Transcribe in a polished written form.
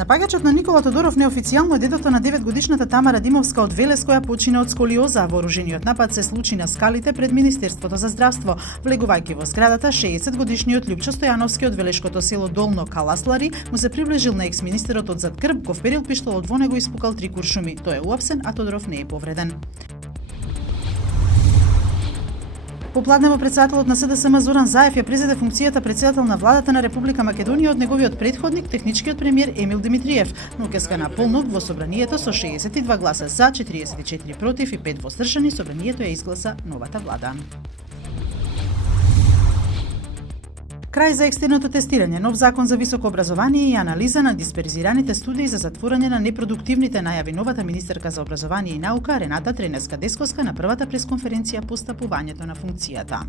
Напаѓачот на Никола Тодоров неофицијално е дедото на 9-годишната Тамара Димовска од Велес, која почина од сколиоза. Вооружениот напад се случи на скалите пред Министерството за здравство. Влегувајќи во зградата, 60-годишниот Љупчо Стојановски од велешкото село Долно Каласлари му се приближил на екс-министерот од зад грб, го вперил пиштол од во него и испукал 3 куршуми. Тој е уапсен, а Тодоров не е повреден. Попладне председателот на СДСМ Зоран Заев ја презеде функцијата председател на владата на Република Македонија од неговиот претходник, техничкиот премиер Емил Димитриев. Нокеска на полнок во собранието со 62 гласа за, 44 против и 5 востршани, собранието ја изгласа новата влада. Крај за екстерното тестирање, нов закон за високо образование и анализа на дисперзираните студии за затворање на непродуктивните, најави новата министерка за образование и наука Рената Тренеска-Десковска на првата пресконференција по стапувањето на функцијата.